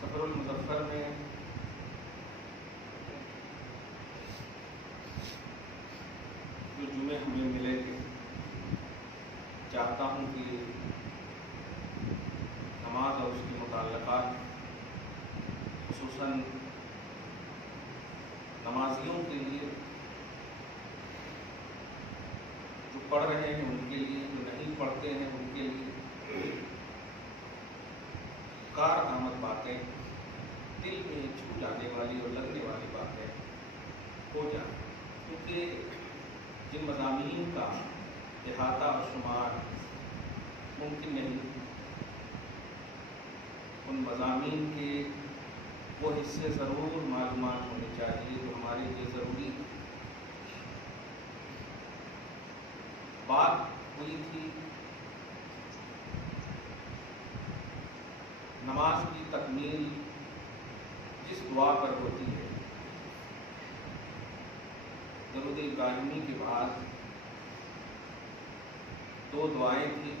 سفر المظفر میں جو جمعے ہمیں ملے تھے، چاہتا ہوں کہ نماز اور اس کے متعلقات خصوصاً نمازیوں کے لیے، جو پڑھ رہے ہیں ان کے لیے، جو نہیں پڑھتے ہیں ان کے لیے کارآمد باتیں، دل میں چھو جانے والی اور لگنے والی باتیں ہو جائیں، کیونکہ جن مضامین کا احاطہ اور شمار ممکن نہیں، ان مضامین کے وہ حصے ضرور معلومات ہونے چاہیے جو ہمارے لیے ضروری ہے۔ بات ہوئی تھی نماز کی تکمیل جس دعا پر ہوتی ہے، درود ابراہیمی کے بعد دو دعائیں تھیں،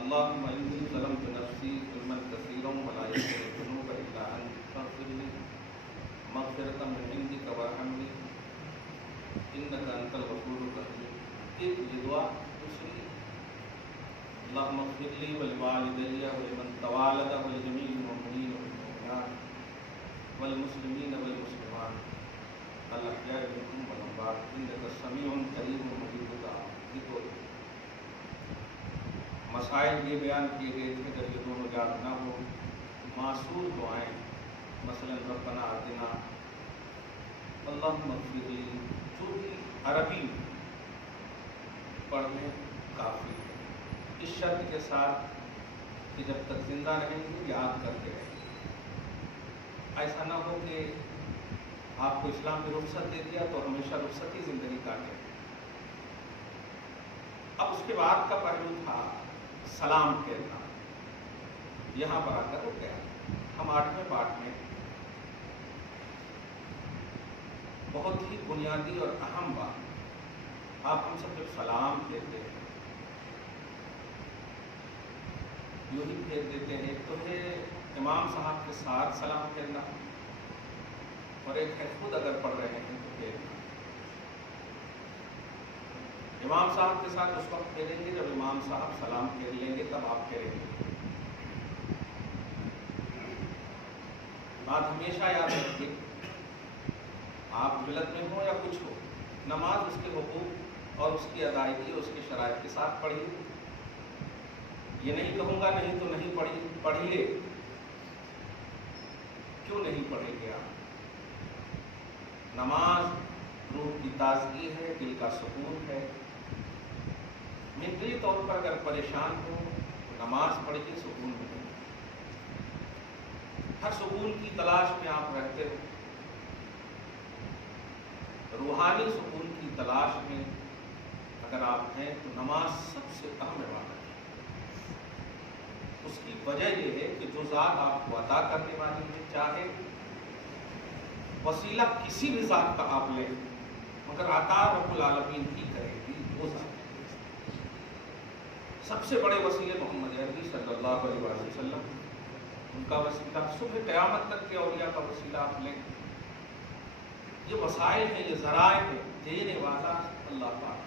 اللہم انی ظلمت نفسی ظلما کثیرا ولا یغفر الذنوب الا انت فاغفر لی مغفرۃ من عندک وارحمنی انک انت الغفور الرحیم۔ ایک یہ دعا، دوسری اللہم اغفر لی ولوالدی ولمن توالد ولجمیع المؤمنین والمؤمنات والمسلمین والمسلمات الاحیاء منهم والاموات انک سمیع قریب مجیب الدعوات۔ یہ دو مسائل یہ بیان کیے گئے تھے، اگر یہ دونوں یاد نہ ہو، معصور دعائیں مثلا ربنا آتنا، اللہم اغفر لی، جو بھی عربی پڑھنے کافی ہے، اس شرط کے ساتھ کہ جب تک زندہ رہیں گے یاد کرتے رہیں۔ ایسا نہ ہو کہ آپ کو اسلام نے رخصت دے دیا تو ہمیشہ رخصت ہی زندگی کاٹے۔ اب اس کے بعد کا پہلو تھا سلام کہنا، یہاں پر آ کر رک گیا۔ ہم 8ویں پارٹ میں بہت ہی بنیادی اور اہم بات، آپ ہم سب جب سلام کہتے ہیں یوں ہی پھیر دیتے ہیں، تو ہے امام صاحب کے ساتھ سلام کہنا، اور ایک ہے خود اگر پڑھ رہے ہیں تو پھیرنا۔ امام صاحب کے ساتھ اس وقت پھیریں گے جب امام صاحب سلام پھیر لیں گے، تب آپ پھیریں گے۔ بات ہمیشہ یاد رکھیے، آپ غلط میں ہوں یا کچھ ہو، نماز اس کے حقوق اور اس کی ادائیگی اور اس کے شرائط کے ساتھ پڑھیے۔ یہ نہیں کہوں گا نہیں تو نہیں پڑھیے، کیوں نہیں پڑھیں گے آپ؟ نماز روح کی تازگی ہے، دل کا سکون ہے۔ منطقی طور پر اگر پریشان ہو تو نماز پڑھ کے سکون ملے۔ ہر سکون کی تلاش میں آپ رہتے ہو، روحانی سکون کی تلاش میں اگر آپ ہیں تو نماز سب سے اہم عبادت ہے۔ اس کی وجہ یہ ہے کہ جو ذات آپ کو عطا کرنے والی ہے، چاہے وسیلہ کسی بھی ذات کا آپ لیں، مگر عطا رب العالمین کی کرے گی وہ ذات۔ سب سے بڑے وسیلے محمد عربی صلی اللہ علیہ وسلم، ان کا وسیلہ صبح قیامت تک کے اولیاء کا وسیلہ آپ لیں۔ یہ وسائل ہیں، یہ ذرائع ہیں، دینے والا اللہ پاک۔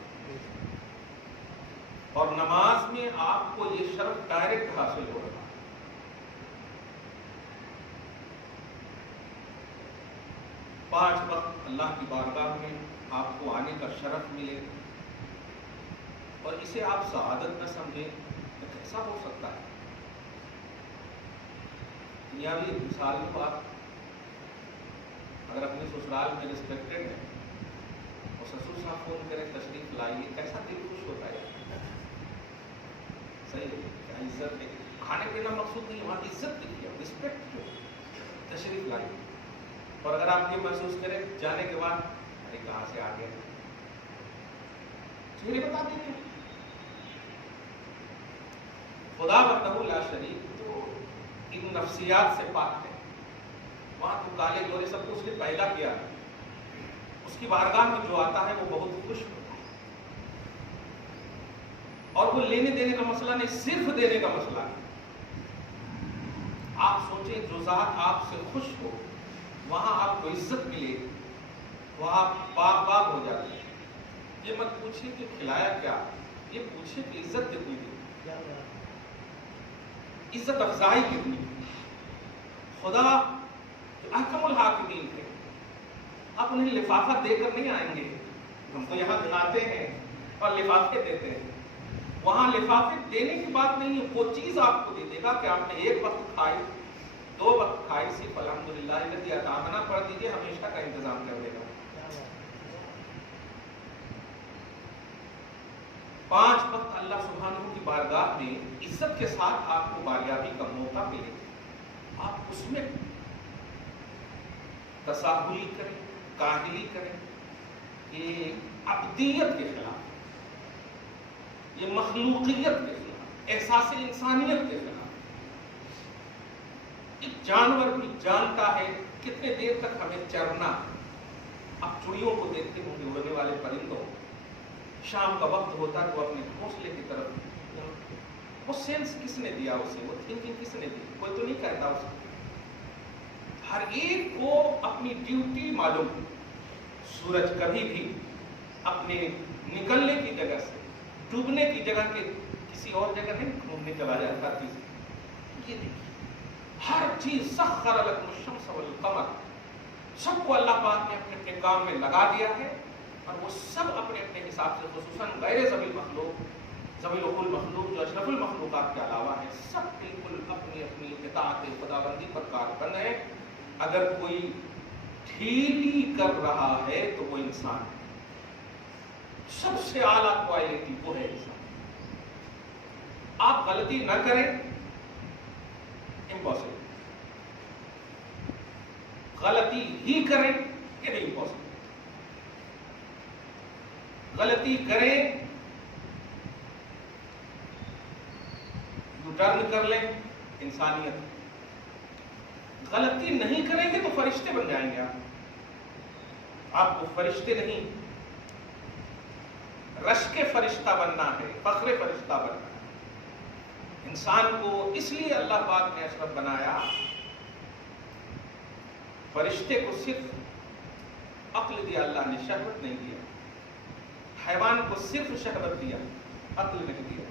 اور نماز میں آپ کو یہ شرف ڈائریکٹ حاصل ہو رہا ہے۔ 5 وقت اللہ کی بارگاہ میں آپ کو آنے کا شرف ملے، اور اسے آپ سعادت نہ سمجھیں تو کیسا ہو سکتا ہے؟ دنیاوی مثال کی بات، اگر اپنے سسرال میں ریسپیکٹڈ ہے اور سسر صاحب فون کریں تشریف لائیے، کیسا دل خوش ہوتا ہے؟ صحیح ہے، کیا عزت ہے؟ کھانے پینا مقصود نہیں، وہاں عزت دکھیے، رسپیکٹ جو تشریف لائیے۔ اور اگر آپ یہ محسوس کریں جانے کے بعد ارے کہاں سے آ گئے، چہرے بتا دیں گے۔ خدا وحدہ لا شریک تو ان نفسیات سے پاک ہے، وہاں تو کالے گورے سب کو اس نے پیدا کیا ہے، اس کی بارگاہ میں جو آتا ہے وہ بہت خوش ہوتا ہے۔ اور وہ لینے دینے کا مسئلہ نہیں، صرف دینے کا مسئلہ ہے۔ آپ سوچیں جو ذات آپ سے خوش ہو وہاں آپ کو عزت ملے، وہاں باغ باغ ہو جاتے ہیں۔ یہ مت پوچھے کہ کھلایا کیا، یہ پوچھے کہ عزت کتنی دی، عزت افزائی کتنی دی۔ خدا احکم الحاکمین ہے، آپ انہیں لفافہ دے کر نہیں آئیں گے۔ ہم تو یہاں کھاتے ہیں اور لفافے دیتے ہیں، وہاں لفافے دینے کی بات نہیں ہے، وہ چیز آپ کو دے دے گا کہ آپ نے ایک وقت کھائی، 2 وقت کھائی، صرف الحمدللہ الذی اطعمنا پڑھ دیجیے، ہمیشہ کا انتظام کر دے گا۔ 5 وقت اللہ سبحانہ کی بارگاہ میں عزت کے ساتھ آپ کو باریابی کا موقع ملے، آپ اس میں تساہلی کریں، کاہلی کریں، یہ عبدیت کے خلاف، یہ مخلوقیت کے خلاف، احساس انسانیت کے خلاف۔ ایک جانور بھی جانتا ہے کتنے دیر تک ہمیں چرنا۔ آپ چڑیوں کو دیکھتے ہوں گے، اڑنے والے پرندوں، شام کا وقت ہوتا ہے تو اپنے گھونسلے کی طرف، وہ سینس کس نے دیا اسے، وہ تھنکنگ کس نے دی، کوئی تو نہیں کہتا اسے۔ ہر ایک کو اپنی ڈیوٹی معلوم ہے۔ سورج کبھی بھی اپنے نکلنے کی جگہ سے ڈوبنے کی جگہ کے کسی اور جگہ نہیں گھومنے چلا جاتا تھی۔ یہ دیکھیے ہر چیز سخر لکم الشمس والقمر، سب کو اللہ پاک نے اپنے اپنے کام میں لگا دیا ہے، اور وہ سب اپنے اپنے حساب سے، خصوصاً غیر ذوی المخلوق، ذوی المخلوق جو اشرف المخلوقات کے علاوہ ہے، سب بالکل اپنی اپنی اطاعت خداوندی پر کاربند ہے۔ اگر کوئی ڈھیلی کر رہا ہے تو وہ انسان ہے، سب سے اعلیٰ کوالٹی وہ ہے انسان۔ آپ غلطی نہ کریں، امپاسبل، غلطی ہی کریں، یہ نہیں امپاسبل، غلطی کریں، یو ٹرن کر لیں، انسانیت۔ غلطی نہیں کریں گے تو فرشتے بن جائیں گے آپ کو فرشتے نہیں، رشک فرشتہ بننا ہے، فخر فرشتہ بننا ہے۔ انسان کو اس لیے اللہ پاک نے اشرف بنایا، فرشتے کو صرف عقل دیا اللہ نے، شہوت نہیں دیا۔ حیوان کو صرف شہوت دیا، عقل نہیں دیا،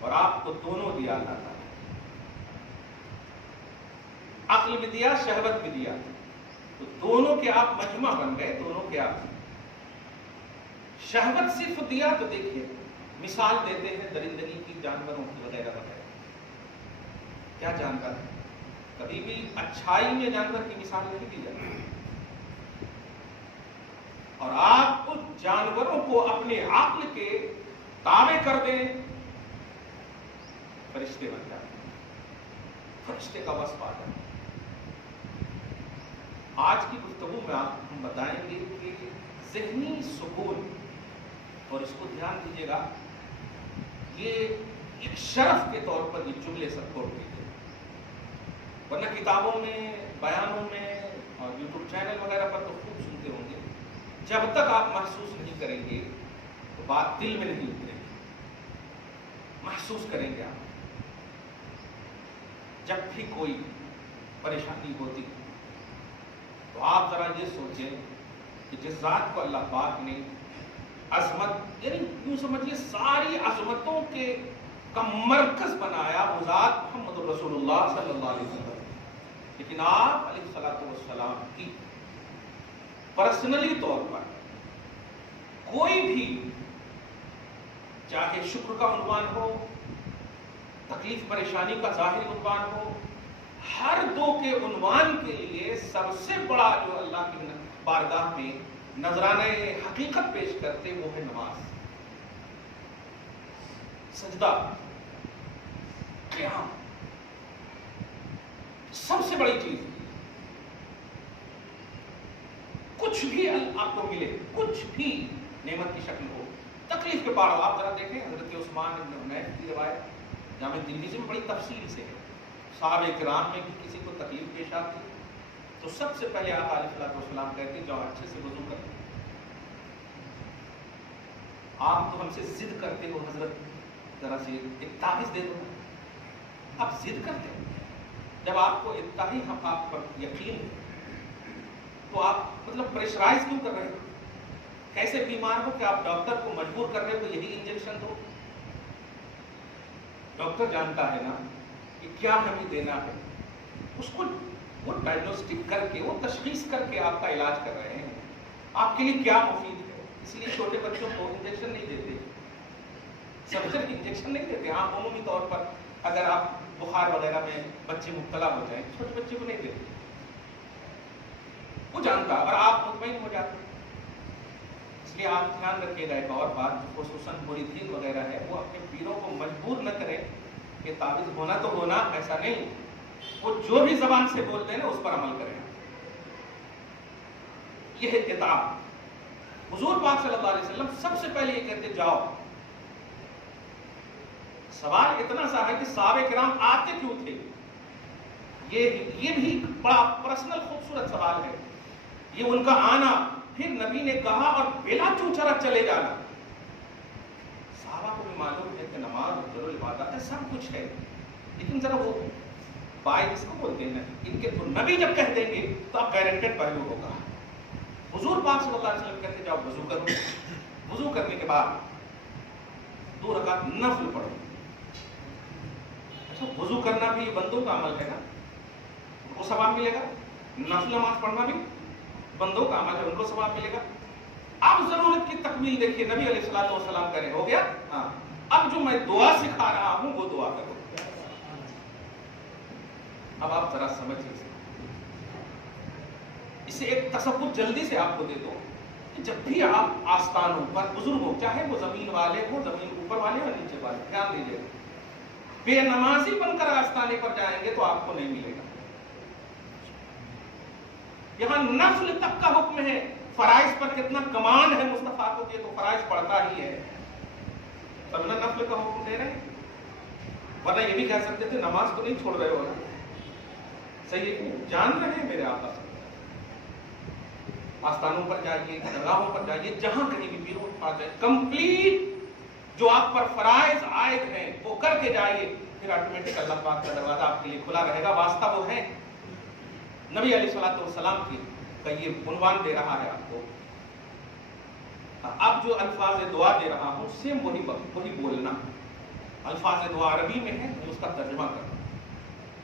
اور آپ کو دونوں دیا اللہ تعالیٰ، عقل بھی دیا، شہوت بھی دیا، تو دونوں کے آپ مجمع بن گئے، دونوں کے آپ۔ شہوت صرف دیا تو دیکھیے مثال دیتے ہیں درندگی کی، جانوروں کی وغیرہ وغیرہ۔ کیا جانور ہے، کبھی بھی اچھائی میں جانور کی مثال نہیں دی جاتی، اور آپ اس جانوروں کو اپنے عقل کے تابع کر دیں، فرشتے بن جاتے ہیں، فرشتے کا وصف آ جاتا ہے۔ آج کی گفتگو میں ہم بتائیں گے کہ ذہنی سکون، اور اس کو دھیان دیجیے گا، یہ ایک شرف کے طور پر یہ جملے سب کو دیجیے، ورنہ کتابوں میں، بیانوں میں اور یوٹیوب چینل وغیرہ پر تو خوب سنتے ہوں گے، جب تک آپ محسوس نہیں کریں گے تو بات دل میں نہیں اترے گی، محسوس کریں گے آپ۔ جب بھی کوئی پریشانی ہوتی تو آپ ذرا یہ سوچیں کہ جس ذات کو اللہ پاک نے عظمت، یعنی یوں سمجھیے ساری عظمتوں کے کا مرکز بنایا، وہ ذات محمد رسول اللہ صلی اللہ علیہ وسلم، لیکن آپ علیہ الصلوۃ والسلام کی پرسنلی طور پر کوئی بھی، چاہے شکر کا عنوان ہو، تکلیف پریشانی کا ظاہری عنوان ہو، ہر دو کے عنوان کے لیے سب سے بڑا جو اللہ کی بارگاہ میں نذرانہ حقیقت پیش کرتے وہ ہے نماز، سجدہ، قیام، سب سے بڑی چیز۔ کچھ بھی آپ کو ملے، کچھ بھی نعمت کی شکل ہو، تکلیف کے پار ہو، آپ ذرا دیکھیں حضرت عثمان بن حنیف کی روایت جامع ترمذی میں بڑی تفصیل سے ہے، صحابہ کرام میں بھی کسی کو تکلیف پیش آتی تو سب سے پہلے آقا علیہ الصلوۃ والسلام کہتے جاؤ اچھے سے وضو کر۔ آپ تو ہم سے ضد کرتے ہو حضرت ذرا سے ایک تعویذ دے دو، آپ ضد کرتے ہو، جب آپ کو اتنا ہی آپ پر یقین ہے تو آپ مطلب پریشرائز کیوں کر رہے ہیں؟ کیسے بیمار ہو کہ آپ ڈاکٹر کو مجبور کر رہے ہو کہ یہی انجیکشن دو؟ ڈاکٹر جانتا ہے نا کہ کیا ہمیں دینا ہے، اس کو وہ ڈائگنوسٹک کر کے، وہ تشخیص کر کے آپ کا علاج کر رہے ہیں، آپ کے لیے کیا مفید ہے۔ اس لیے چھوٹے بچوں کو انجیکشن نہیں دیتے، سرجر کی انجیکشن نہیں دیتے۔ ہاں عمومی طور پر اگر آپ بخار وغیرہ میں بچے مبتلا ہو جائیں، چھوٹے بچے کو نہیں دیتے، وہ جانتا اور آپ مطمئن ہو جاتے۔ اس لیے آپ دھیان رکھیے گا ایک اور بات، خصوصاً مریدین وغیرہ ہے، وہ اپنے پیروں کو مجبور نہ کریں کہ تعویذ ہونا تو ہونا، ایسا نہیں، وہ جو بھی زبان سے بولتے ہیں نا اس پر عمل کریں۔ یہ ہے کتاب۔ حضور پاک صلی اللہ علیہ وسلم سب سے پہلے یہ کہتے جاؤ۔ سوال اتنا سا ہے کہ صحابہ کرام آتے کیوں تھے؟ یہ بھی بڑا پرسنل خوبصورت سوال ہے۔ یہ ان کا آنا، پھر نبی نے کہا اور بلا چوچرا چلے جانا۔ صحابہ کو بھی معلوم ہے کہ نماز ضرور عبادت ہے، سب کچھ ہے، لیکن ذرا وہ بائے جس کو بولتے ہیں نا، ان کے تو نبی جب کہہ دیں گے تو اب گارنٹیڈ پہلو ہوگا۔ حضور پاک صلی اللہ علیہ وسلم کہتے جاؤ وضو کرو، وضو کرنے کے بعد 2 رکعت نفل پڑھو۔ اچھا، وضو کرنا بھی بندوں کا عمل ہے نا، ان کو ثواب ملے گا۔ نفل نماز پڑھنا بھی بندوں کا عمل ہے، ان کو ثواب ملے گا۔ اب ضرورت کی تکمیل دیکھیے، نبی علیہ الصلوۃ والسلام کرے، ہو گیا۔ ہاں، اب جو میں دعا سکھا رہا ہوں وہ دعا کرو۔ اب آپ ذرا سمجھیے اسے ایک تصور جلدی سے آپ کو دے دو کہ جب بھی آپ آستانوں پر بزرگ ہو، چاہے وہ زمین والے ہو، زمین اوپر والے اور نیچے والے، دھیان دیجیے، بے نمازی بن کر آستانے پر جائیں گے تو آپ کو نہیں ملے گا۔ یہاں نفل تک کا حکم ہے، فرائض پر کتنا کمان ہے مصطفیٰ کو کہ تو فرائض پڑھتا ہی ہے، تب نہ نفل کا حکم دے رہے ہیں۔ ورنہ یہ بھی کہہ سکتے تھے نماز تو نہیں چھوڑ رہے ہو نا، صحیح ہے، جان رہے ہیں میرے آقا، آستانوں پر جائیے، درگاہوں پر جائیے، جہاں کہیں بھی پیروں پا جائے، کمپلیٹ جو آپ پر فرائض عائد ہیں وہ کر کے جائیے، پھر آٹومیٹک اللہ پاک کا دروازہ آپ کے لیے کھلا رہے گا۔ واسطہ وہ ہے نبی علیہ الصلوۃ والسلام کی کا یہ عنوان دے رہا ہے آپ کو۔ اب جو الفاظ دعا دے رہا ہوں سیم وہی بولنا، الفاظ دعا عربی میں ہے، میں اس کا ترجمہ کروں۔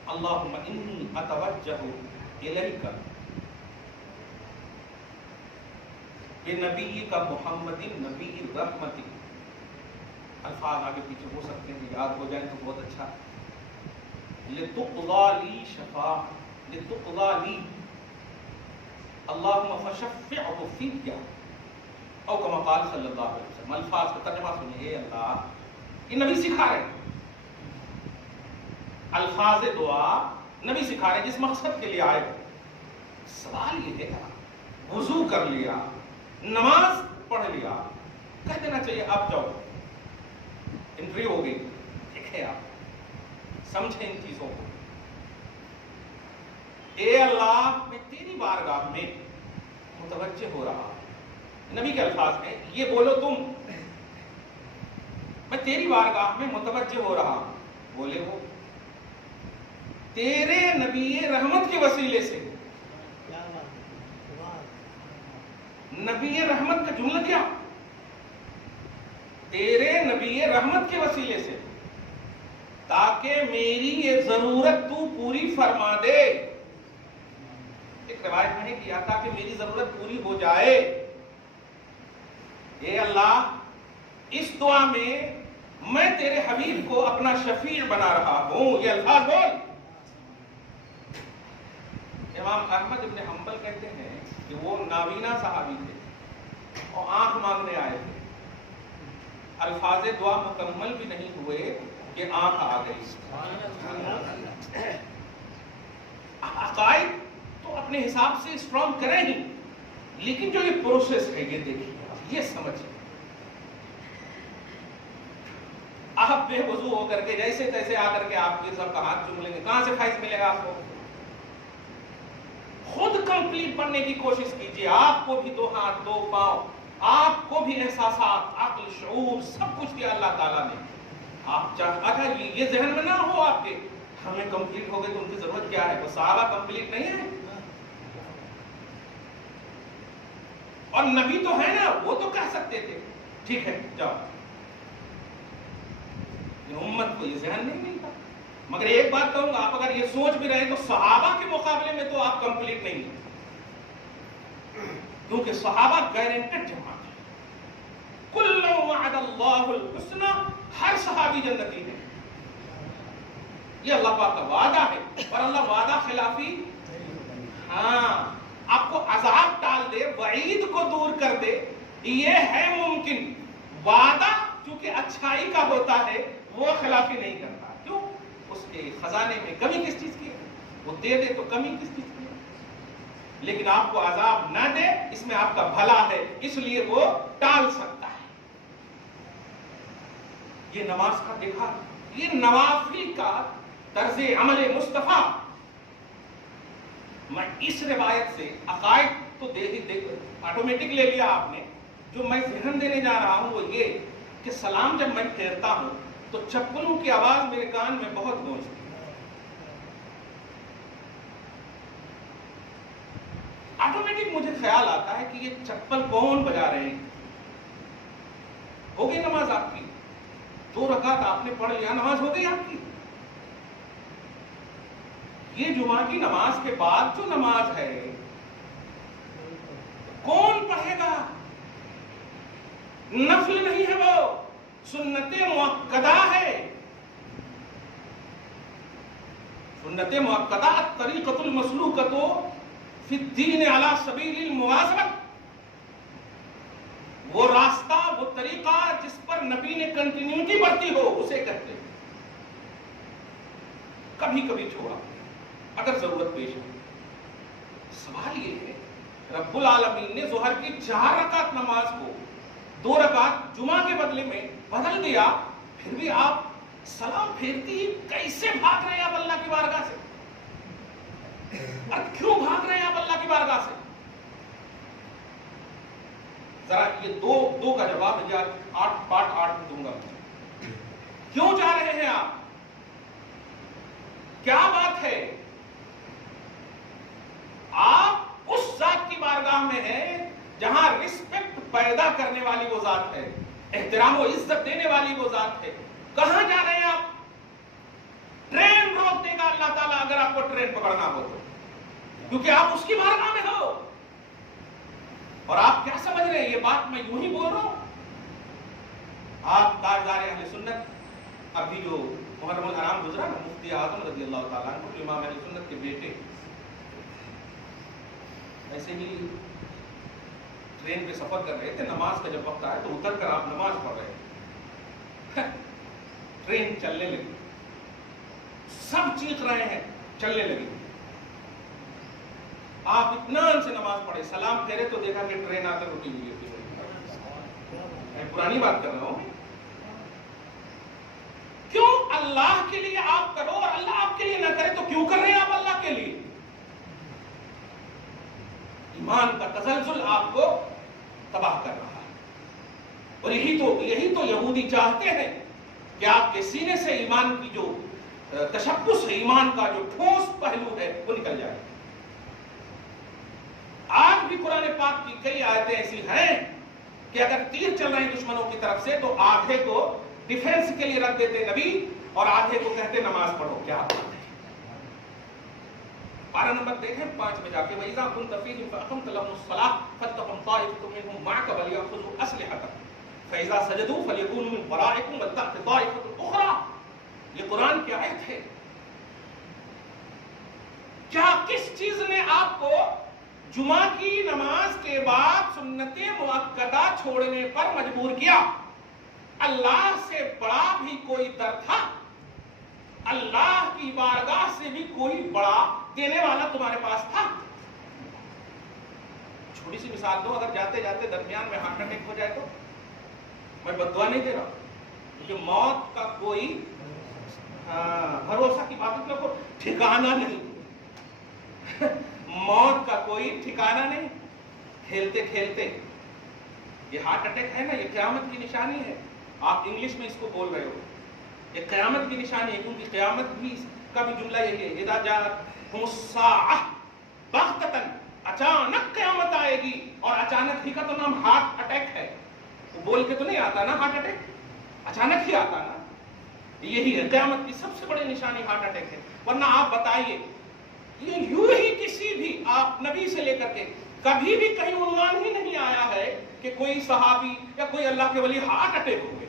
اللہم انی اتوجہ الیک بنبیک محمد نبی الرحمت۔ الفاظ آگے پیچھے ہو سکتے ہیں، یاد ہو جائیں تو بہت اچھا۔ لتقضی لی شفاعۃ، لتقضی لی، اللہم فشفعہ فیک، او کما قال صلی اللہ علیہ وسلم۔ الفاظ کا ترجمہ سنیے، اے اللہ، یہ نبی سکھا رہے ہیں، الفاظ دعا نبی سکھا رہے ہیں جس مقصد کے لیے آئے ہو۔ سوال یہ ہے، وضو کر لیا، نماز پڑھ لیا، کہہ دینا چاہیے اب جاؤ، انٹری ہو گئی۔ دیکھیں آپ سمجھیں ان چیزوں کو۔ اے اللہ، میں تیری بارگاہ میں متوجہ ہو رہا ہوں، نبی کے الفاظ ہیں، یہ بولو تم، میں تیری بارگاہ میں متوجہ ہو رہا ہوں، بولے وہ تیرے نبی رحمت کے وسیلے سے۔ نبی رحمت کا جملہ کیا؟ تیرے نبی رحمت کے وسیلے سے، تاکہ میری یہ ضرورت تو پوری فرما دے۔ ایک روایت میں نے کیا تاکہ میری ضرورت پوری ہو جائے۔ اے اللہ، اس دعا میں تیرے حبیب کو اپنا شفیع بنا رہا ہوں۔ یہ الفاظ بول۔ امام احمد ابن حنبل کہتے ہیں کہ وہ نابینا صحابی تھے اور آنکھ مانگنے آئے تھے، الفاظ دعا مکمل بھی نہیں ہوئے کہ آنکھ آ گئی۔ عقائد تو اپنے حساب سے اسٹرانگ کریں ہی، لیکن جو یہ پروسیس ہے یہ دیکھیے، یہ سمجھیں۔ آپ بے وضو ہو کر کے جیسے تیسے آ کر کے آپ کے سب کا ہاتھ چوم لیں گے، کہاں سے فائز ملے گا آپ کو؟ خود کمپلیٹ پڑھنے کی کوشش کیجیے، آپ کو بھی 2 ہاتھ 2 پاؤں، آپ کو بھی احساسات، عقل، شعور، سب کچھ دیا اللہ تعالیٰ نے۔ آپ اگر یہ ذہن میں نہ ہو آپ کے ہمیں کمپلیٹ ہو گئے تو ان کی ضرورت کیا ہے؟ وہ صحابہ کمپلیٹ نہیں ہے؟ اور نبی تو ہے نا، وہ تو کہہ سکتے تھے ٹھیک ہے جاؤ. امت کو یہ ذہن نہیں ملتا. مگر ایک بات کہوں گا، آپ اگر یہ سوچ بھی رہے تو صحابہ کے مقابلے میں تو آپ کمپلیٹ نہیں ہیں، کیونکہ صحابہ گارنٹیڈ جماعت ہے. کل وعد اللہ الحسنى، ہر صحابی جنتی ہے. یہ اللہ پاک کا وعدہ ہے، اور اللہ وعدہ خلافی ہاں آپ کو عذاب ٹال دے، وعید کو دور کر دے، یہ ہے ممکن. وعدہ چونکہ اچھائی کا ہوتا ہے وہ خلافی نہیں کرتا. کیوں؟ اس کے خزانے میں کمی کس چیز کی ہے؟ وہ دے دے تو کمی کس چیز کی ہے؟ لیکن آپ کو عذاب نہ دے، اس میں آپ کا بھلا ہے، اس لیے وہ ٹال سکتا ہے. یہ نماز کا دیکھا، یہ نوافل کا طرز عمل مصطفیٰ. میں اس روایت سے عقائد تو آٹومیٹک لے لیا آپ نے. جو میں ذہن دینے جا رہا ہوں وہ یہ کہ سلام جب میں پھیرتا ہوں تو چپلوں کی آواز میرے کان میں بہت گونجتی ہے. آٹومیٹک مجھے خیال آتا ہے کہ یہ چپل کون بجا رہے ہیں. ہو گئی نماز آپ کی، 2 رکعت آپ نے پڑھ لیا، نماز ہو گئی آپ کی. یہ جمعہ کی نماز کے بعد جو نماز ہے کون پڑھے گا؟ نفل نہیں ہے، وہ سنت مؤکدہ ہے. سنت مؤکدہ الطریقۃ المسلوکۃ فی الدین علی سبیل المواظبۃ. وہ راستہ، وہ طریقہ جس پر نبی نے کنٹینیوٹی برتی ہو اسے کہتے ہیں. کبھی کبھی چھوڑا اگر ضرورت پیش ہے. سوال یہ ہے، رب العالمین نے ظہر کی 4 رکعت نماز کو 2 رکعت جمعہ کے بدلے میں بدل دیا، پھر بھی آپ سلام پھیرتی ہی کیسے بھاگ رہے ہیں آپ اللہ کی بارگاہ سے؟ اور کیوں بھاگ رہے ہیں آپ اللہ کی بارگاہ سے؟ ذرا یہ دو کا جواب ہے، 8 میں دوں گا. کیوں جا رہے ہیں آپ؟ کیا بات ہے؟ آپ اس ذات کی بارگاہ میں ہیں جہاں رسپیکٹ پیدا کرنے والی وہ ذات ہے، احترام و عزت دینے والی وہ ذات ہے. کہاں جا رہے ہیں آپ؟ ٹرین روک دے گا اللہ تعالیٰ اگر آپ کو ٹرین پکڑنا ہو تو، کیونکہ آپ اس کی بارگاہ میں ہو. اور آپ کیا سمجھ رہے ہیں؟ یہ بات میں یوں ہی بول رہا ہوں. آپ تاجدار اہل سنت، ابھی جو محرم الحرام گزرا نا، مفتی اعظم رضی اللہ تعالیٰ عنہ امام اہل سنت کے بیٹے، ایسے ہی ٹرین پہ سفر کر رہے تھے. نماز کا جب وقت آیا تو اتر کر آپ نماز پڑھ رہے تھے. ٹرین چلنے لگی، سب چیخ رہے ہیں، چلنے لگی. آپ اطمینان سے نماز پڑھے، سلام پھیرے تو دیکھا کہ ٹرین آ کر رکی ہوئی ہے. میں پرانی بات کر رہا ہوں. کیوں اللہ کے لیے آپ کرو اور اللہ آپ کے لیے نہ کرے تو کیوں کر رہے ہیں آپ اللہ کے لیے؟ ایمان کا تزلزل آپ کو تباہ کر رہا ہے. اور یہی تو یہودی چاہتے ہیں کہ آپ کے سینے سے ایمان کی جو تشبث ہے، ایمان کا جو ٹھوس پہلو ہے وہ نکل جائے. آج بھی قرآن پاک کی کئی آیتیں ایسی ہیں کہ اگر تیر چل رہے ہیں دشمنوں کی طرف سے تو آدھے کو ڈیفنس کے لیے رکھ دیتے نبی اور آدھے کو کہتے نماز پڑھو. کیا بات ہے؟ پارہ نمبر دیکھیں 5 میں جا کے، وَإِذَا كُنْتَ فِيهِمْ فَأَقَمْتَ لَهُمُ الصَّلَاةَ فَلْتَقُمْ طَائِفَةٌ مِّنْهُمْ مَعَكَ وَلْيَأْخُذُوا أَسْلِحَتَهُمْ فَإِذَا سَجَدُوا فَلْيَكُونُوا مِنْ وَرَائِكُمْ وَلْتَأْتِ طَائِفَةٌ أُخْرَىٰ. یہ قرآن کی آیت ہے. کیا کس چیز نے آپ کو جمعہ کی نماز کے بعد سنت مؤکدہ چھوڑنے پر مجبور کیا؟ اللہ سے بڑا بھی کوئی در تھا؟ اللہ کی بارگاہ سے بھی کوئی بڑا دینے والا تمہارے پاس تھا؟ چھوٹی سی مثال دو، اگر جاتے جاتے درمیان میں ہارٹ اٹیک ہو جائے تو؟ میں بددعا نہیں دے رہا، کیونکہ موت کا کوئی بھروسہ کی بات کو ٹھکانہ نہیں. موت کا کوئی ٹھکانہ نہیں. کھیلتے کھیلتے یہ ہارٹ اٹیک ہے نا، یہ قیامت کی نشانی ہے. آپ انگلش میں اس کو بول رہے ہو، یہ قیامت کی نشانی ہے، کیونکہ قیامت بھی کا بھی جملہ یہی ہے، اذا جاءتهم الساعہ بغتۃ، اچانک قیامت آئے گی، اور اچانک ہی کا تو نام ہارٹ اٹیک ہے، وہ بول کے تو نہیں آتا نا ہارٹ اٹیک، اچانک ہی آتا نا، یہی ہے قیامت کی سب سے بڑی نشانی ہارٹ اٹیک ہے۔ ورنہ آپ بتائیے یہ یوں ہی کسی بھی آپ نبی سے لے کر کے کبھی بھی کہیں عنوان ہی نہیں آیا ہے کہ کوئی صحابی یا کوئی اللہ کے ولی ہارٹ اٹیک ہوئے۔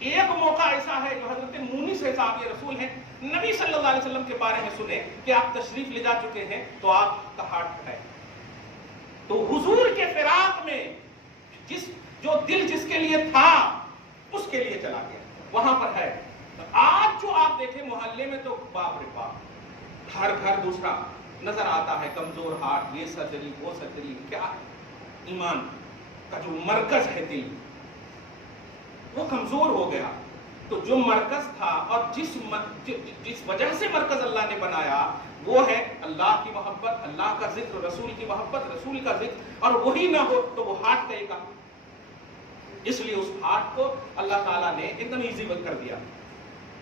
ایک موقع ایسا ہے جو حضرت مونس صحابی رسول ہیں، نبی صلی اللہ علیہ وسلم کے بارے میں سنے کہ آپ تشریف لے جا چکے ہیں تو آپ کا ہارٹ ہے، تو حضور کے فراق میں جو دل جس کے لیے تھا اس کے لیے چلا گیا، وہاں پر ہے۔ آج جو آپ دیکھیں محلے میں تو باپ رے باپ، ہر گھر دوسرا نظر آتا ہے، کمزور ہارٹ، یہ سرجری وہ سرجری، کیا ہے؟ ایمان کا جو مرکز ہے دل وہ کمزور ہو گیا۔ تو جو مرکز تھا اور جس وجہ سے مرکز اللہ نے بنایا وہ ہے اللہ کی محبت، اللہ کا ذکر، رسول کی محبت، رسول کا ذکر، اور وہی نہ ہو تو وہ ہارٹ کہے گا۔ اس لیے اس ہارٹ کو اللہ تعالیٰ نے ایک دم ایزی کر دیا،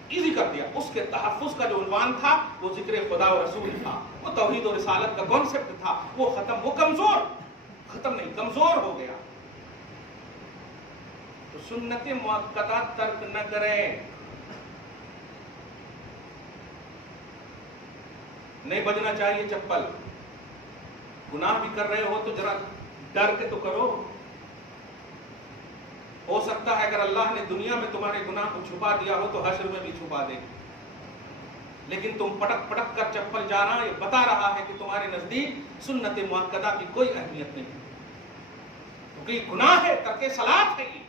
ایزی کر دیا۔ اس کے تحفظ کا جو عنوان تھا وہ ذکر خدا و رسول تھا، وہ توحید و رسالت کا کانسیپٹ تھا، وہ ختم، وہ کمزور، ختم نہیں، کمزور ہو گیا۔ تو سنت مؤکدہ ترک نہ کریں، نہیں بجنا چاہیے چپل، گناہ بھی کر رہے ہو تو ذرا ڈر کے تو کرو۔ ہو سکتا ہے اگر اللہ نے دنیا میں تمہارے گناہ کو چھپا دیا ہو تو حشر میں بھی چھپا دے، لیکن تم پٹک پٹک کر چپل جانا یہ بتا رہا ہے کہ تمہارے نزدیک سنت مؤکدہ کی کوئی اہمیت نہیں، کیونکہ یہ گناہ ہے، ترک صلاۃ ہے۔ یہ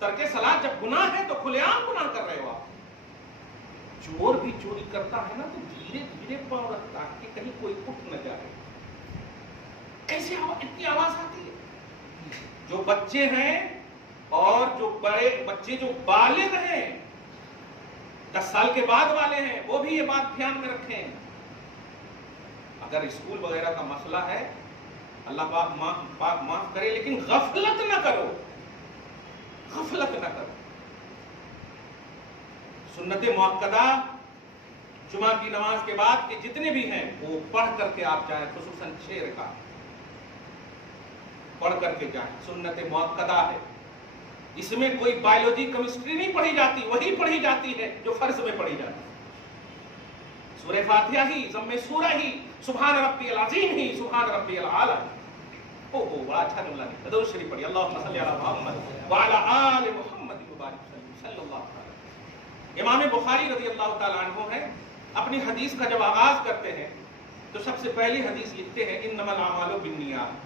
ترک صلاۃ جب گناہ ہے تو کھلے عام گناہ کر رہے ہو آپ۔ چور بھی چوری کرتا ہے نا تو دھیرے دھیرے پاؤں رکھتا ہے کہ کہیں کوئی اٹھ نہ جائے۔ کیسے اتنی آواز آتی ہے؟ جو بچے ہیں اور جو بڑے بچے جو بالغ ہیں، 10 سال کے بعد والے ہیں، وہ بھی یہ بات دھیان میں رکھیں۔ اگر اسکول وغیرہ کا مسئلہ ہے اللہ پاک معاف کرے، لیکن غفلت نہ کرو، غفلت نہ کرو۔ سنت مؤکدہ جمعہ کی نماز کے بعد کے جتنے بھی ہیں وہ پڑھ کر کے آپ جائیں، خصوصاً 6 رکعت پڑھ کر کے جائیں، سنت مؤکدہ ہے۔ اس میں کوئی بایولوجی کیمسٹری نہیں پڑھی جاتی، وہی پڑھی جاتی ہے جو فرض میں پڑھی جاتی ہے۔ سورہ فاتحہ ہی، ضم سورہ ہی، سبحان ربی العظیم ہی، سبحان ربی الاعلی۔ اوہ بڑا اچھا جملہ ہے، درود شریف پڑھی، اللہم صلی علی محمد وعلی آل محمد وبارک صلی اللہ علیہ۔ امام بخاری رضی اللہ تعالیٰ عنہ ہے، اپنی حدیث کا جب آغاز کرتے ہیں تو سب سے پہلی حدیث لکھتے ہیں انما الاعمال بالنیات۔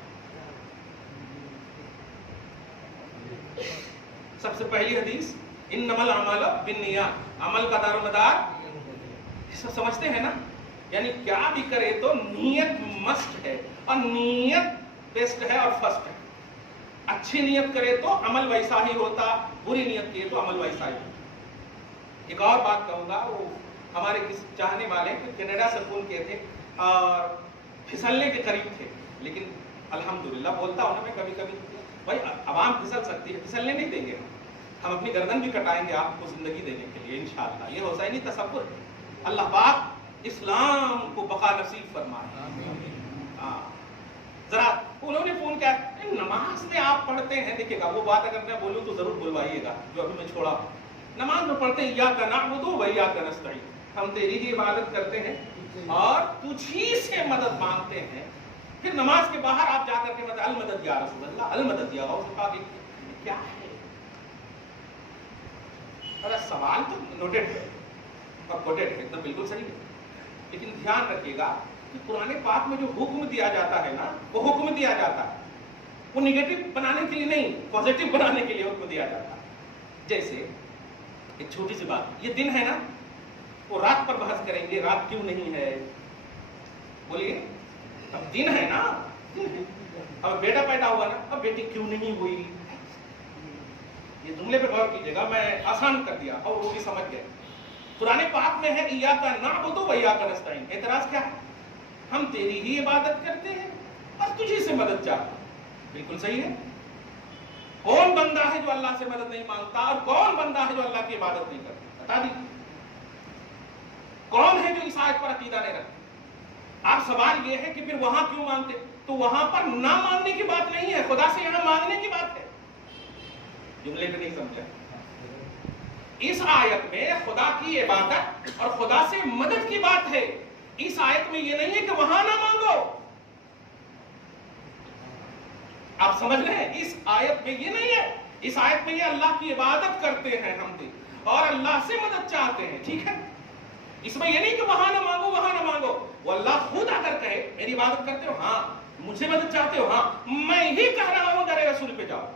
سب سے پہلی حدیث انما الاعمال بالنیات، عمل کا دار و مدار سمجھتے ہیں نا، یعنی کیا بھی کرے تو نیت مسٹ ہے، اور نیت بیسٹ ہے اور فرسٹ ہے۔ اچھی نیت کرے تو عمل ویسا ہی ہوتا، بری نیت کیے تو عمل ویسا ہی ہوتا۔ ایک اور بات کہوں گا، وہ ہمارے کس چاہنے والے کینیڈا سے فون کیے تھے اور پھسلنے کے قریب تھے، لیکن الحمدللہ بولتا ہوں میں کبھی کبھی بھائی عوام پھسل سکتی ہے، پھسلنے نہیں دیں گے، ہم اپنی گردن بھی کٹائیں گے آپ کو زندگی دینے کے لیے انشاءاللہ۔ یہ حسینی تصور ہے، اللہ پاک اسلام کو بقا نصیب فرمائے۔ ذرا انہوں نے فون کیا، نماز میں آپ پڑھتے ہیں، دیکھیے گا وہ بات اگر میں بولوں تو ضرور بلوائیے گا جو ابھی میں چھوڑا ہوں۔ نماز میں پڑھتے ہیں ایاک نعبد و ایاک نستعین، ہم تیری ہی عبادت کرتے ہیں اور تجھی سے مدد مانگتے ہیں۔ پھر نماز کے باہر آپ جا کر کے مدد، المدد یا رسول اللہ، المدد یا غوث پاک، کیا ہے؟ اور سوال تو نوٹڈ ہے اور کوٹڈ ہے، ایک دم بالکل صحیح ہے، لیکن دھیان رکھیے گا کہ قرآن پاک میں جو حکم دیا جاتا ہے نا، وہ حکم دیا جاتا ہے، وہ نگیٹو بنانے کے لیے نہیں، پازیٹو بنانے کے لیے حکم دیا جاتا ہے۔ جیسے ایک چھوٹی سی بات، یہ دن ہے نا، وہ رات پر بحث کریں گے، رات کیوں نہیں ہے؟ بولیے، اب دن ہے نا، اب بیٹا پیدا ہوا نا، اب بیٹی کیوں نہیں ہوئی؟ یہ جملے پہ غور کیجیے گا، میں آسان کر دیا اور وہ بھی سمجھ گئے۔ قرآن پاک میں ہے ایاک نعبد و ایاک نستعین، اعتراض کیا ہے؟ ہم تیری ہی عبادت کرتے ہیں اور تجھی سے مدد چاہتے ہیں۔ بالکل صحیح ہے۔ کون بندہ ہے جو اللہ سے مدد نہیں مانگتا اور کون بندہ ہے جو اللہ کی عبادت نہیں کرتا؟ بتا دیجیے۔ آیت پر عقیدہ نہیں رکھتے. آپ سوال یہ ہے کہ پھر وہاں کیوں مانتے؟ تو وہاں پر نہ ماننے کی بات نہیں ہے، خدا سے یہاں مانگنے کی بات ہے. جملے کو نہیں سمجھا؟ اس آیت میں خدا کی عبادت اور خدا سے مدد کی بات ہے. اس آیت میں یہ نہیں ہے کہ وہاں نہ مانگو. آپ سمجھ رہے ہیں؟ اس آیت میں یہ نہیں ہے. اس آیت میں یہ اللہ کی عبادت کرتے ہیں ہم بھی اور اللہ سے مدد چاہتے ہیں. ٹھیک ہے، اس میں یہ نہیں کہ وہاں نہ مانگو وہاں نہ مانگو. وہ اللہ خود اگر کہے میری عبادت کرتے ہو، ہاں مجھے مدد چاہتے ہو، ہاں میں ہی کہہ رہا ہوں در رسول پہ جاؤ.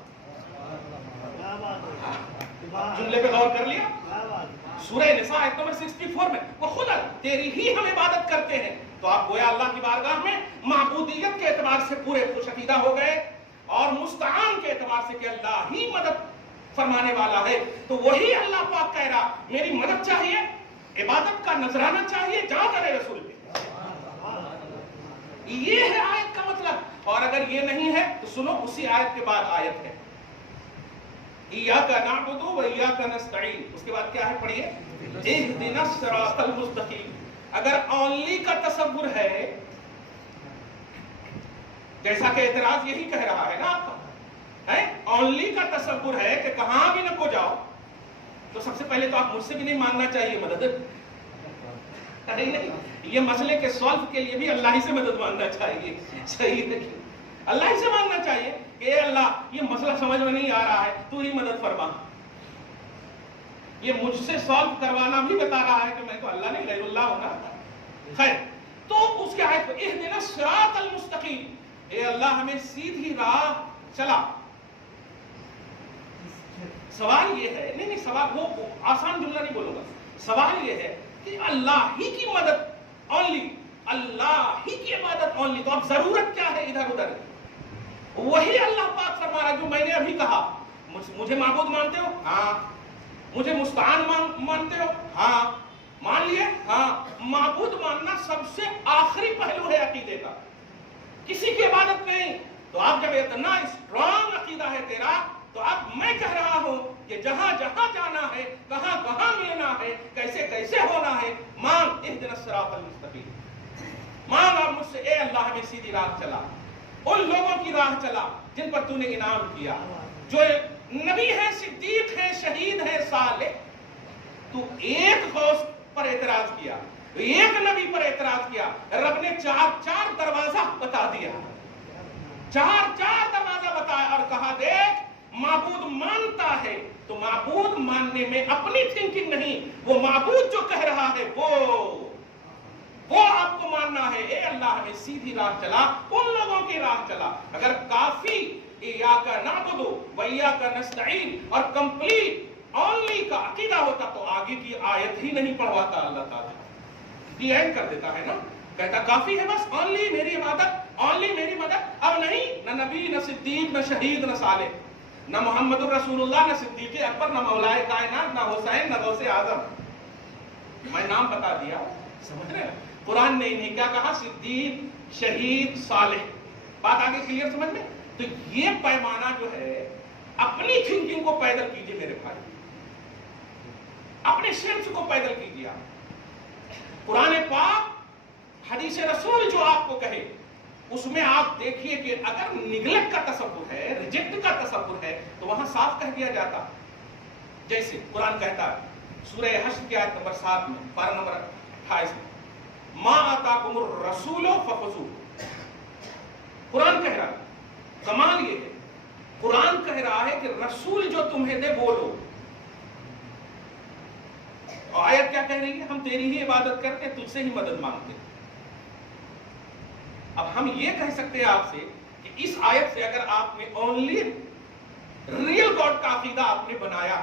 جملے پہ غور کر لیا؟ سورہ نساء آیت نمبر 64 میں وہ خود تیری ہی ہم عبادت کرتے ہیں. تو آپ گویا اللہ کی بارگاہ میں معبودیت کے اعتبار سے پورے خوش عقیدہ ہو گئے اور مستعان کے اعتبار سے کہ اللہ ہی مدد فرمانے والا ہے. تو وہی اللہ پاک کہہ رہا میری مدد چاہیے، عبادت کا نذرانہ چاہیے، جاؤ در رسول پہ. یہ ہے آیت کا مطلب. اور اگر یہ نہیں ہے تو سنو اسی آیت کے بعد آیت ہے ایاک نعبد و ایاک نستعین. اس کے بعد کیا ہے؟ پڑھیے اہدنا الصراط المستقیم. اگر اونلی کا تصور ہے، جیسا کہ اعتراض یہی کہہ رہا ہے نا آپ کا، اونلی کا تصور ہے کہ کہاں بھی نہ کو جاؤ، تو سب سے پہلے تو آپ مجھ سے بھی نہیں مانگنا چاہیے مدد. نہیں، یہ مسئلے کے سولو کے لیے بھی اللہ ہی سے مدد مانگنا چاہیے. صحیح ہے، اللہ ہی سے مانگنا چاہیے کہ اے اللہ یہ مسئلہ سمجھ میں نہیں آ رہا ہے، تو ہی مدد فرما. یہ مجھ سے سولو کروانا بھی بتا رہا ہے کہ میں تو اللہ نہیں غیر اللہ ہونا. خیر، تو اس کے آیت پر اہدنا الصراط المستقیم، اے اللہ ہمیں سیدھی راہ چلا. سوال یہ ہے، نہیں سوال وہ آسان جملہ نہیں بولوں گا. سوال یہ ہے کہ اللہ ہی کی مدد اونلی، اللہ ہی کی عبادت اونلی، تو اب ضرورت کیا ہے ادھر ادھر؟ وہی اللہ پاک فرما رہا جو میں نے ابھی کہا. مجھے معبود مانتے ہو؟ ہاں. مجھے مستعان مانتے ہو؟ ہاں. مان لیے؟ ہاں. معبود ماننا سب سے آخری پہلو ہے عقیدے کا، کسی کی عبادت نہیں. تو آپ جب اتنا اسٹرانگ عقیدہ ہے تیرا، تو اب میں کہہ رہا ہوں کہ جہاں جہاں جانا ہے، کہاں کہاں ملنا ہے، کیسے کیسے ہونا ہے، مانگ اہدنا الصراط المستقیم. مانگ آپ مجھ سے اے اللہ ہمیں سیدھی راہ چلا، ان لوگوں کی راہ چلا جن پر تو نے انعام کیا، جو نبی ہے، صدیق ہے، شہید ہے، صالح. تو ایک غوث پر اعتراض کیا، ایک نبی پر اعتراض کیا، رب نے چار دروازہ بتا دیا، چار دروازہ بتایا اور کہا دیکھ معبود مانتا ہے تو معبود ماننے میں اپنی تھنکنگ نہیں، وہ معبود جو کہہ رہا ہے وہ آپ کو ماننا ہے. اے اللہ ہمیں سیدھی راہ چلا، ان لوگوں کی راہ چلا. اگر کافی ایاک نعبد و ایاک نستعین اور کمپلیٹ اونلی کا عقیدہ ہوتا تو آگے کی آیت ہی نہیں پڑھواتا اللہ تعالیٰ. یہ اینڈ کر دیتا ہے نا، کہتا کافی ہے بس اونلی میری عبادت، اونلی میری مدد. اب نہیں، نہ نبی، نہ صدیق، نہ شہید، نہ صالح، نہ محمد الرسول اللہ، نہ صدیق اکبر، نہ مولائے کائنات، نہ حسین، نہ غوث اعظم. میں نام بتا دیا، سمجھ رہے ہیں؟ قرآن نے انہیں کیا کہا؟ صدیق، شہید، صالح. بات آگے کلیئر سمجھ میں؟ تو یہ پیمانہ جو ہے اپنی تھنکنگ کو پیدل کیجئے میرے بھائی، اپنے سینس کو پیدل کیجئے. قرآن پاک، حدیث رسول جو آپ کو کہے، اس میں آپ دیکھیے کہ اگر نگلٹ کا تصور ہے، ریجیکٹ کا تصور ہے، تو وہاں صاف کہہ دیا جاتا. جیسے قرآن کہتا ہے سورہ حشر کی آیت نمبر 7 میں، پارہ نمبر 28 میں، ما آتاکم الرسول فخذوہ. قرآن کہہ رہا ہے، کمال یہ ہے، قرآن کہہ رہا ہے کہ رسول جو تمہیں دے وہ لو. اور آیت کیا کہہ رہی ہے؟ ہم تیری ہی عبادت کرتے، تجھ سے ہی مدد مانگتے. اب ہم یہ کہہ سکتے ہیں آپ سے کہ اس آیت سے اگر آپ نے اونلی ریئل گاڈ کا عقیدہ آپ نے بنایا،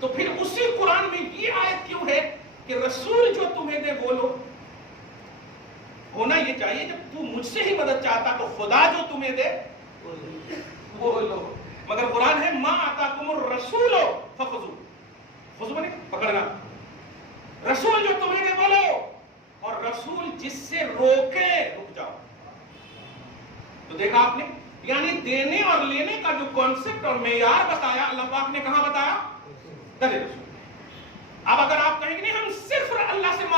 تو پھر اسی قرآن میں یہ آیت کیوں ہے کہ رسول جو تمہیں دے وہ لو؟ ہونا یہ چاہیے جب تو مجھ سے ہی مدد چاہتا تو خدا جو تمہیں دے وہ لو. مگر قرآن ہے ما آتاکم الرسول فخذوہ، خذو نے پکڑنا، رسول جو تمہیں دے وہ لو، اور رسول جس سے روکے رک جاؤ. تو دیکھا آپ نے، یعنی دینے اور لینے کا جو کانسیپٹ اور معیار بتایا اللہ پاک نے کہاں بتایا؟ در رسول. اب اگر آپ کہیں گے نہیں ہم صرف اللہ سے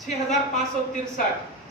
6563,